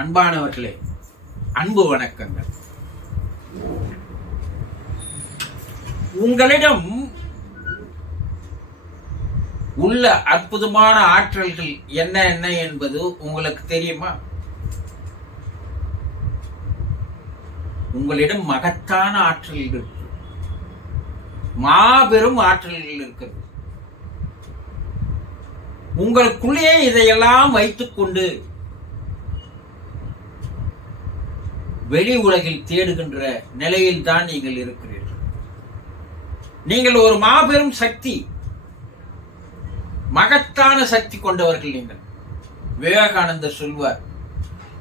அன்பானவர்களே அன்பு வணக்கங்கள். உங்களிடம் உள்ள அற்புதமான ஆற்றல்கள் என்ன என்ன என்பது உங்களுக்கு தெரியுமா? உங்களிடம் மகத்தான ஆற்றல்கள் இருக்கு. மாபெரும் ஆற்றல்கள் இருக்கிறது உங்களுக்குள்ளே இதையெல்லாம் வைத்துக்கொண்டு வெளி உலகில் தேடுகின்ற நிலையில் தான் நீங்கள் இருக்கிறீர்கள். நீங்கள் ஒரு மாபெரும் சக்தி மகத்தான சக்தி கொண்டவர்கள் நீங்கள். விவேகானந்தர் சொல்வார்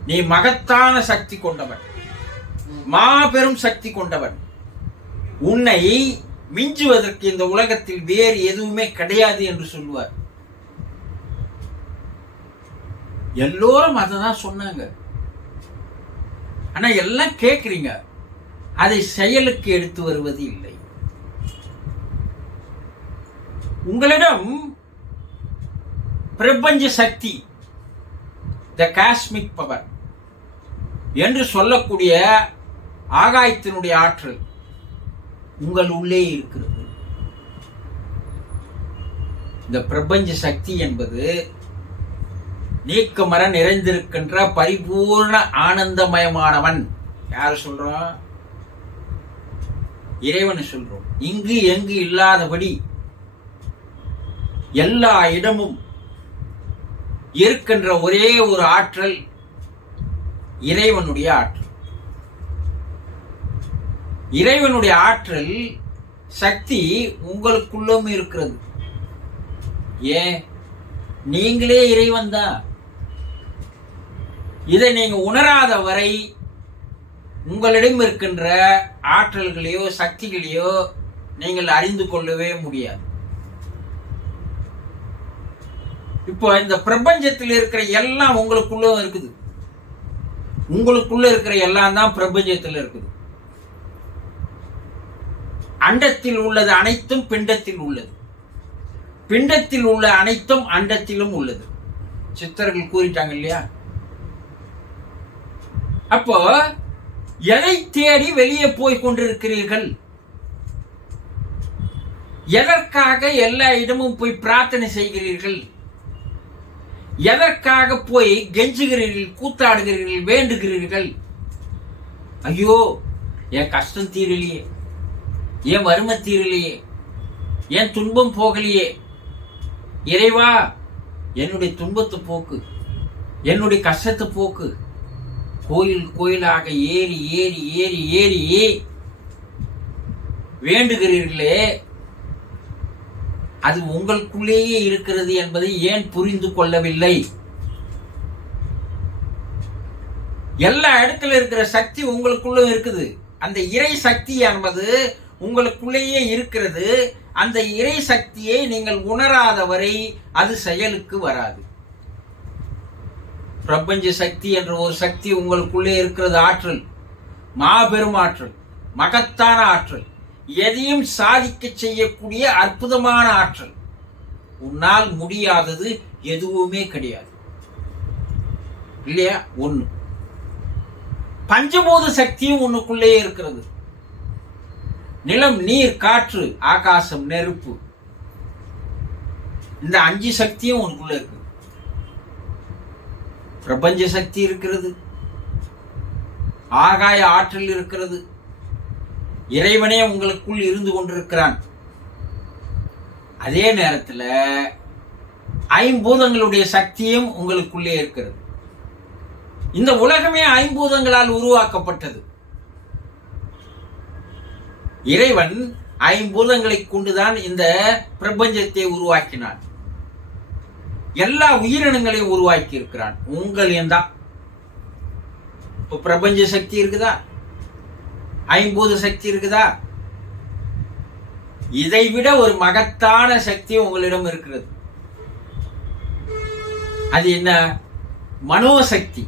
நீ மகத்தான சக்தி கொண்டவன் மாபெரும் சக்தி கொண்டவன். உன்னை மிஞ்சுவதற்கு இந்த உலகத்தில் வேறு எதுவுமே கிடையாது என்று சொல்வார். எல்லோரும் அதை தான் சொன்னாங்க. ஆனால் எல்லாம் கேட்குறீங்க அதை செயலுக்கு எடுத்து வருவது இல்லை. உங்களிடம் பிரபஞ்ச சக்தி த காஸ்மிக் பவர் என்று சொல்லக்கூடிய ஆகாயத்தினுடைய ஆற்றல் உங்கள் உள்ளே இருக்கிறது. இந்த பிரபஞ்ச சக்தி என்பது நீக்கமர நிறைந்திருக்கின்ற பரிபூர்ண ஆனந்தமயமானவன். யார் சொல்றோம் இறைவனை சொல்றோம். இங்கு எங்கு இல்லாதபடி எல்லா இடமும் இருக்கின்ற ஒரே ஒரு ஆற்றல் இறைவனுடைய ஆற்றல். இறைவனுடைய ஆற்றல் சக்தி உங்களுக்குள்ளும் இருக்கிறது. ஏன்? நீங்களே இறைவன் தான் இதை நீங்கள் உணராத வரை உங்களிடம் இருக்கின்ற ஆற்றல்களையோ சக்திகளையோ நீங்கள் அறிந்து கொள்ளவே முடியாது. இப்போ இந்த பிரபஞ்சத்தில் இருக்கிற எல்லாம் உங்களுக்குள்ள இருக்குது. உங்களுக்குள்ள இருக்கிற எல்லாம் தான் பிரபஞ்சத்தில் இருக்குது. அண்டத்தில் உள்ளது அனைத்தும் பிண்டத்தில் உள்ளது. பிண்டத்தில் உள்ள அனைத்தும் அண்டத்திலும் உள்ளது. சித்தர்கள் கூறிட்டாங்க இல்லையா? அப்போ எதை தேடி வெளியே போய் கொண்டிருக்கிறீர்கள்? எதற்காக எல்லா இடமும் போய் பிரார்த்தனை செய்கிறீர்கள்? எதற்காக போய் கெஞ்சுகிறீர்கள் கூத்தாடுகிறீர்கள் வேண்டுகிறீர்கள்? ஐயோ என் கஷ்டம் தீரலையே. என் வறுமை தீரலையே. என் துன்பம் போகலையே. இறைவா என்னுடைய துன்பத்தை போக்கு என்னுடைய கஷ்டத்தை போக்கு. கோயில் கோயிலாக ஏறி ஏறி ஏறி ஏறி வேண்டுகிறீர்களே அது உங்களுக்குள்ளேயே இருக்கிறது என்பதை ஏன் புரிந்து கொள்ளவில்லை? எல்லா இடத்துல இருக்கிற சக்தி உங்களுக்குள்ள இருக்குது. அந்த இறை சக்தி என்பது உங்களுக்குள்ளேயே இருக்கிறது. அந்த இறை சக்தியை நீங்கள் உணராத வரை அது செயலுக்கு வராது. பிரபஞ்ச சக்தி என்ற ஒரு சக்தி உங்களுக்குள்ளே இருக்கிறது ஆற்றல். மாபெரும் ஆற்றல். மகத்தான ஆற்றல். எதையும் சாதிக்க செய்யக்கூடிய அற்புதமான ஆற்றல். உன்னால் முடியாதது எதுவுமே கிடையாது. இல்லையா? ஒன்று பஞ்சபூத சக்தியும் உன்னுக்குள்ளே இருக்கிறது. நிலம் நீர் காற்று ஆகாசம் நெருப்பு. இந்த அஞ்சு சக்தியும் உனக்குள்ள இருக்கு. பிரபஞ்ச சக்தி இருக்கிறது. ஆகாய ஆற்றல் இருக்கிறது. இறைவனே உங்களுக்குள் இருந்து கொண்டிருக்கிறான். அதே நேரத்தில் ஐம்பூதங்களுடைய சக்தியும் உங்களுக்குள்ளே இருக்கிறது. இந்த உலகமே ஐம்பூதங்களால் உருவாக்கப்பட்டது. இறைவன் ஐம்பூதங்களை கொண்டுதான் இந்த பிரபஞ்சத்தை உருவாக்கினான். எல்லா உயிரினங்களையும் உருவாக்கி இருக்கிறான் உங்களையும் தான். இப்போ பிரபஞ்ச சக்தி இருக்குதா? ஐம்பூத சக்தி இருக்குதா? இதை விட ஒரு மகத்தான சக்தி உங்களிடம் இருக்கிறது. அது என்ன? மனோசக்தி.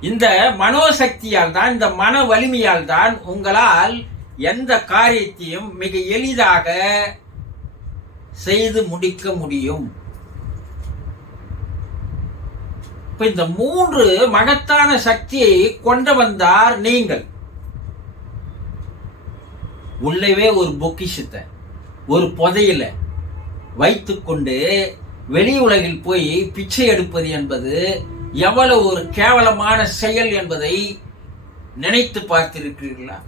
இந்த மனோசக்தியால் தான் இந்த மன வலிமையால் தான் உங்களால் எந்த காரியத்தையும் மிக எளிதாக செய்து முடிக்க முடியும். இப்ப இந்த மூன்று மகத்தான சக்தியை கொண்டு வந்தார் நீங்கள். உள்ளவே ஒரு பொக்கிஷத்தை ஒரு புதையில வைத்துக்கொண்டு வெளி உலகில் போய் பிச்சை எடுப்பது என்பது எவ்வளவு ஒரு கேவலமான செயல் என்பதை நினைத்து பார்த்திருக்கிறீர்களா?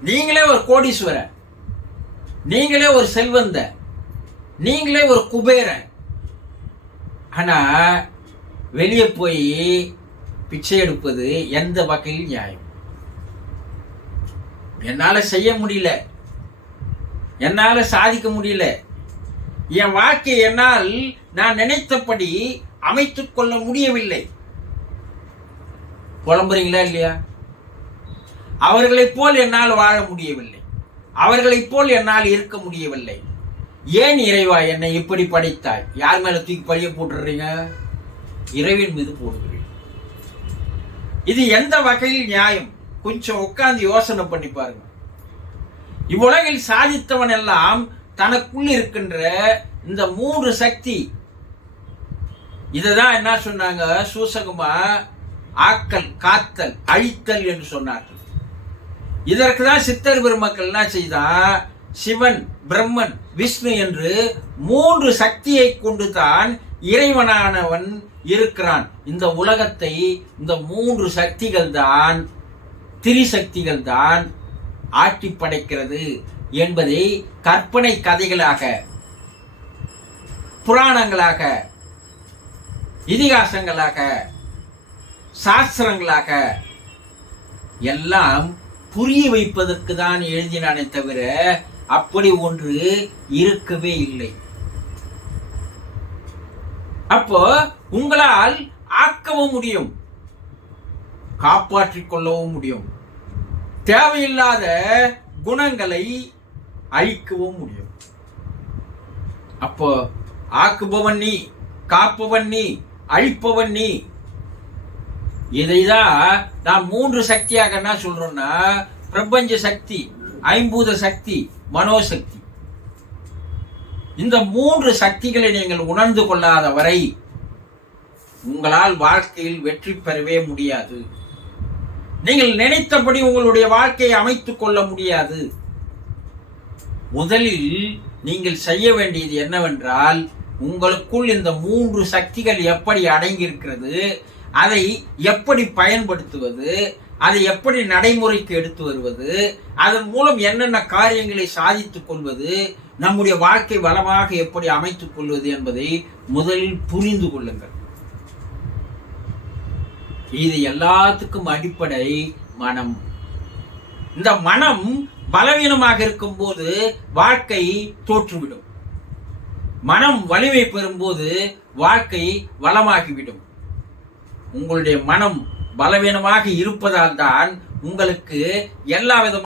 நீங்களே ஒரு கோடீஸ்வரன் நீங்களே ஒரு செல்வந்த நீங்களே ஒரு குபேரன் ஆனா வெளியே போய் பிச்சை எடுப்பது எந்த வகையில் நியாயம்? என்னால் செய்ய முடியல. என்னால் சாதிக்க முடியல. என் வாழ்க்கை என்னால் நான் நினைத்தபடி அமைத்து கொள்ள முடியவில்லை. புலம்புறீங்களா இல்லையா? அவர்களைப் போல் என்னால் வாழ முடியவில்லை. அவர்களைப் போல் என்னால் இருக்க முடியவில்லை. ஏன் இறைவா என்னை இப்படி படைத்தாய்? யார் மேலே தூக்கி பழிய போட்டுறீங்க இறைவன் மீது போடுகிறீர்கள் இது எந்த வகையில் நியாயம்? கொஞ்சம் உட்கார்ந்து யோசனை பண்ணி பாருங்க. இவ்வுலகில் சாதித்தவன் எல்லாம் தனக்குள் இருக்கின்ற இந்த மூன்று சக்தி. இததான் என்ன சொன்னாங்க? சூசகமா ஆக்கல் காத்தல் அழித்தல் என்று சொன்னார்கள். இதற்கு தான் சித்தர் பெருமக்கள் என்ன செய்தா? சிவன் பிரம்மன் விஷ்ணு என்று மூன்று சக்தியை கொண்டு தான் இறைவனானவன் இருக்கிறான். இந்த உலகத்தை இந்த மூன்று சக்திகள் தான் திரிசக்திகள் தான் ஆட்டி படைக்கிறது என்பதை கற்பனை கதைகளாக புராணங்களாக இதிகாசங்களாக சாஸ்திரங்களாக எல்லாம் புரிய வைப்பதற்கு தான் எழுதினானே தவிர அப்படி ஒன்று இருக்கவே இல்லை. அப்போ உங்களால் ஆக்கவும் முடியும் காப்பாற்றிக் கொள்ளவும் முடியும். தேவையில்லாத குணங்களை அழிக்கவும் முடியும். அப்போ ஆக்குபவன் நீ காப்பவன் நீ அழிப்பவன் நீ. இதைதான் நான் மூன்று சக்தியாக என்ன சொல்றோம்னா பிரபஞ்ச சக்தி ஐம்பூத சக்தி மனோசக்தி. இந்த மூன்று சக்திகளை நீங்கள் உணர்ந்து கொள்ளாத வரை உங்களால் வாழ்க்கையில் வெற்றி பெறவே முடியாது. நீங்கள் நினைத்தபடி உங்களுடைய வாழ்க்கையை அமைத்துக் கொள்ள முடியாது. முதலில் நீங்கள் செய்ய வேண்டியது என்னவென்றால் உங்களுக்குள் இந்த மூன்று சக்திகள் எப்படி அடங்கியிருக்கிறது அதை எப்படி பயன்படுத்துவது அதை எப்படி நடைமுறைக்கு எடுத்து வருவது அதன் மூலம் என்னென்ன காரியங்களை சாதித்துக் கொள்வது நம்முடைய வாழ்க்கை வளமாக எப்படி அமைத்துக் கொள்வது என்பதை முதலில் புரிந்து கொள்ளுங்கள். இது எல்லாத்துக்கும் அடிப்படை மனம். இந்த மனம் பலவீனமாக இருக்கும்போது வாழ்க்கை தோற்றுவிடும். மனம் வலிமை பெறும்போது வாழ்க்கை வளமாகிவிடும். உங்களுடைய மனம் பலவீனமாக இருப்பதால் தான் உங்களுக்கு எல்லா விதமான